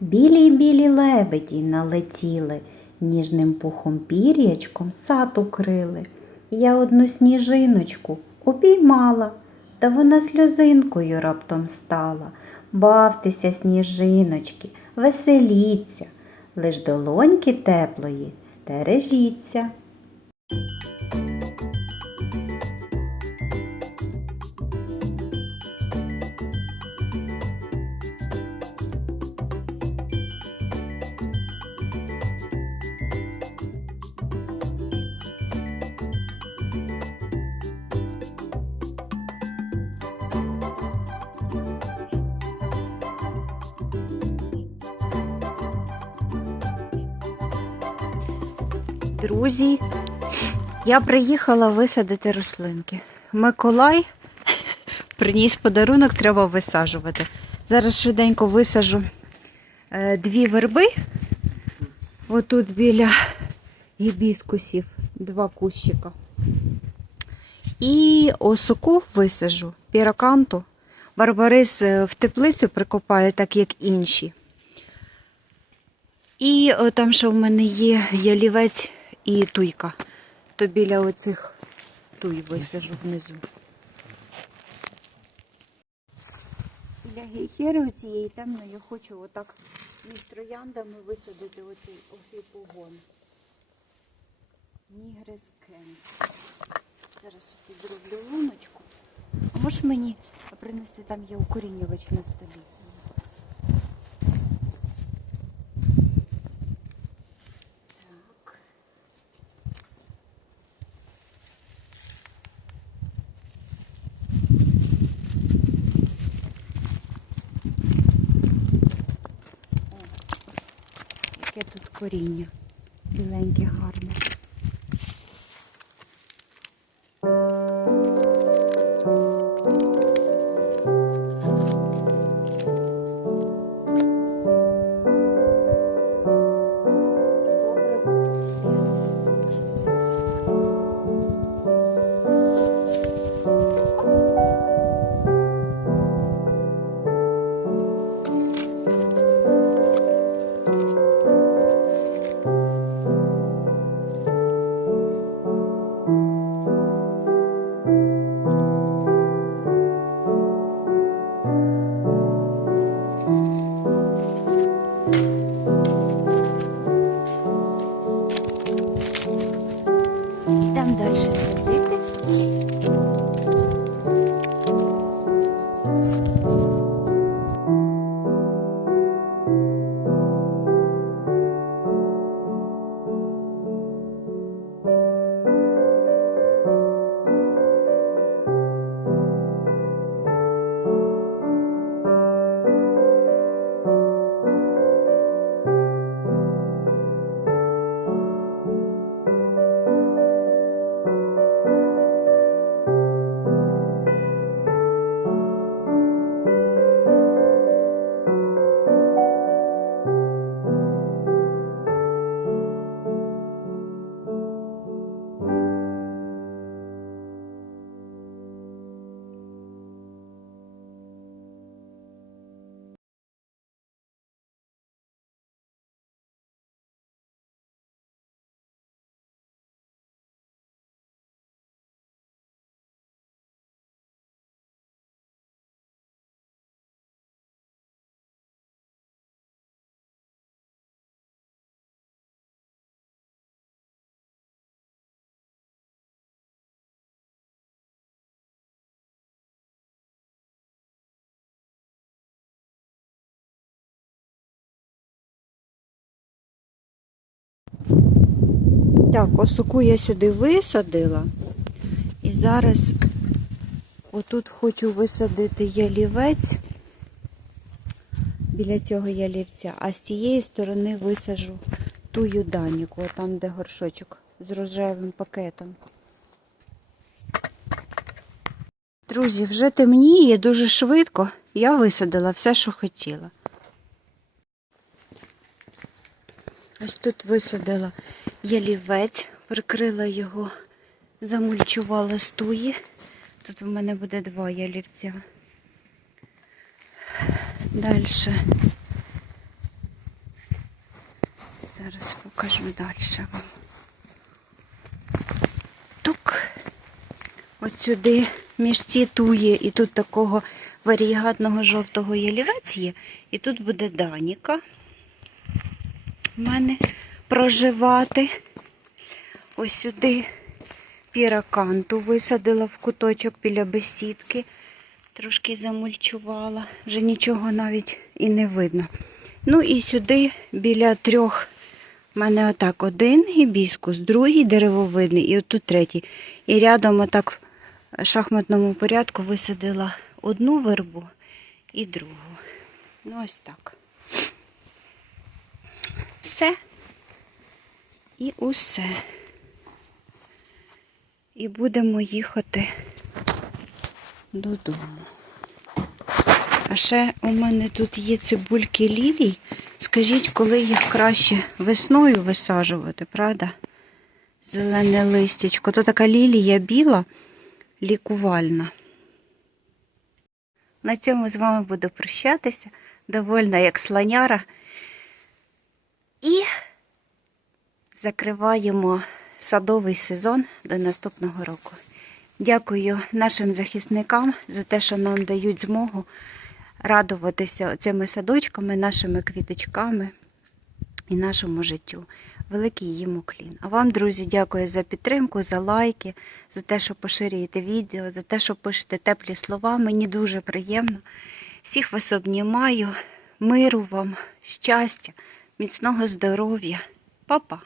Білі білі лебеді налетіли, ніжним пухом пір'ячком сад укрили. Я одну сніжиночку упіймала, та вона сльозинкою раптом стала. Бавтеся, сніжиночки, веселіться, лиш долоньки теплої стережіться. Друзі, я приїхала висадити рослинки. Миколай приніс подарунок, треба висаджувати. Зараз швиденько висажу е, дві верби. Отут біля гібіскусів два кущика. І осоку висажу, піроканту. Барбарис е, в теплицю прикопаю, так як інші. І там, що в мене є ялівець і туйка, то біля оцих туй висажу внизу. Біля гейхери цієї темної я хочу отак між трояндами висадити оцей оцей погон. Нігрес Кенс. Зараз тут зроблю луночку. А можеш мені принести там є укорінювач на столі? Коріння. Біленьке, гарне. Так, осоку я сюди висадила. І зараз отут хочу висадити ялівець біля цього ялівця, а з цієї сторони висажу ту юданіку, там де горшочок з рожевим пакетом. Друзі, вже темніє дуже швидко. Я висадила все, що хотіла. Ось тут висадила ялівець, прикрила його, замульчувала стуї. Тут в мене буде два ялівця. Далі Зараз покажу далі вам. Тук. От сюди між ці туї і тут такого варігатного жовтого ялівець є. І тут буде Даніка в мене проживати. Ось сюди піраканту висадила в куточок біля бесідки. Трошки замульчувала, вже нічого навіть і не видно. Ну і сюди біля трьох в мене отак один гібіскус, другий деревовидний і отут третій. І рядом отак в шахматному порядку висадила одну вербу і другу. Ну ось так. Все. І усе. І будемо їхати додому. А ще у мене тут є цибульки лілій. Скажіть, коли їх краще весною висаджувати, правда? Зелене листячко. То така лілія біла, лікувальна. На цьому з вами буду прощатися. Довольна як слоняра. І закриваємо садовий сезон до наступного року. Дякую нашим захисникам за те, що нам дають змогу радуватися цими садочками, нашими квіточками і нашому життю. Великий їм уклін. А вам, друзі, дякую за підтримку, за лайки, за те, що поширюєте відео, за те, що пишете теплі слова. Мені дуже приємно. Всіх вас обнімаю, миру вам, щастя, міцного здоров'я. Па-па!